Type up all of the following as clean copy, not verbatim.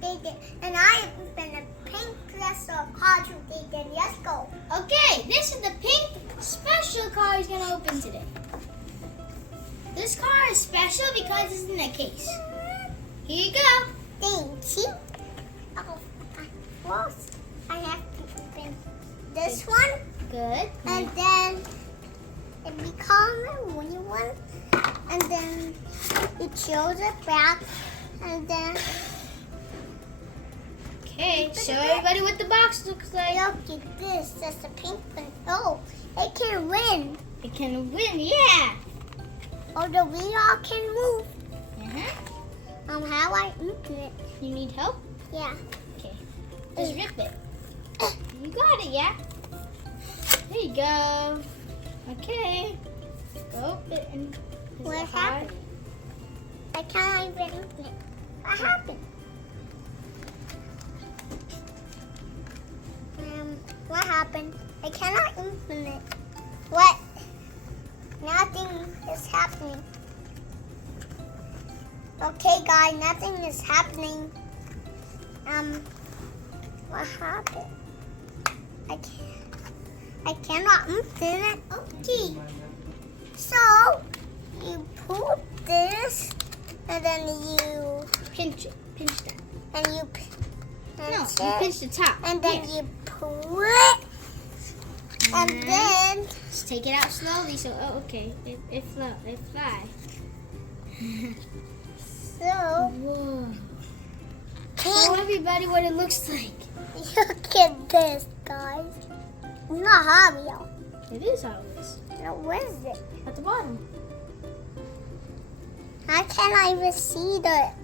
today, and I open a pink dress of car today. Then let's go. Okay, this is the pink special car he's gonna open today. This car is special because it's in a case. Here you go. Thank you. Oh, first I have to open this one. Good. And then it becomes a new one. And then it shows it back. And then Okay, show everybody what the box looks like. look at this. That's a pink one. Oh, it can win. It can win, yeah. Oh, the wheel can move. How I open it? You need help? Yeah. Okay. Just rip it. You got it, yeah? There you go. Okay. Open. What happened? I can't even open it. What happened? What happened? I cannot open it. What? Nothing is happening. Okay, guys, nothing is happening. What happened? I cannot open it. Okay. So you put this, and then you Pinch it. Pinch that. and you No, you pinch the top. and then Here. you pull it, and then Just take it out slowly. So, oh, okay. It fly. so Whoa. Show everybody what it looks like. look at this, guys. It's not Hot It is how it is. No, where is it? At the bottom. How can I even see that?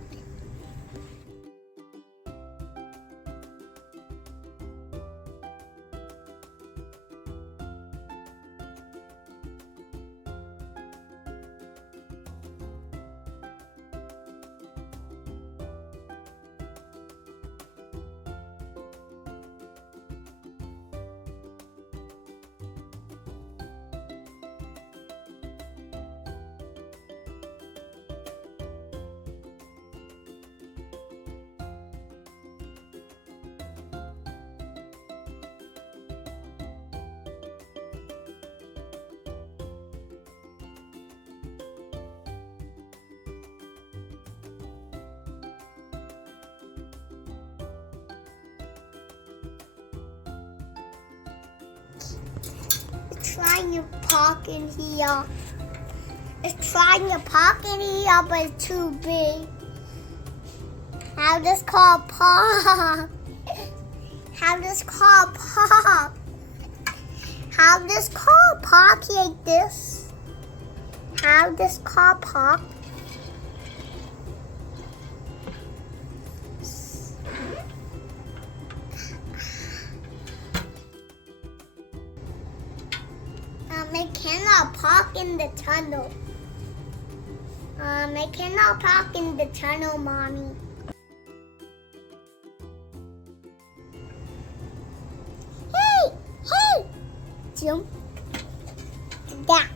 Trying to park in here. It's trying to park in here, but it's too big. How does car park? How does car park? How does car park like this? How does car park? I cannot park in the tunnel. I cannot park in the tunnel, Mommy. Hey! Hey! Jump. That.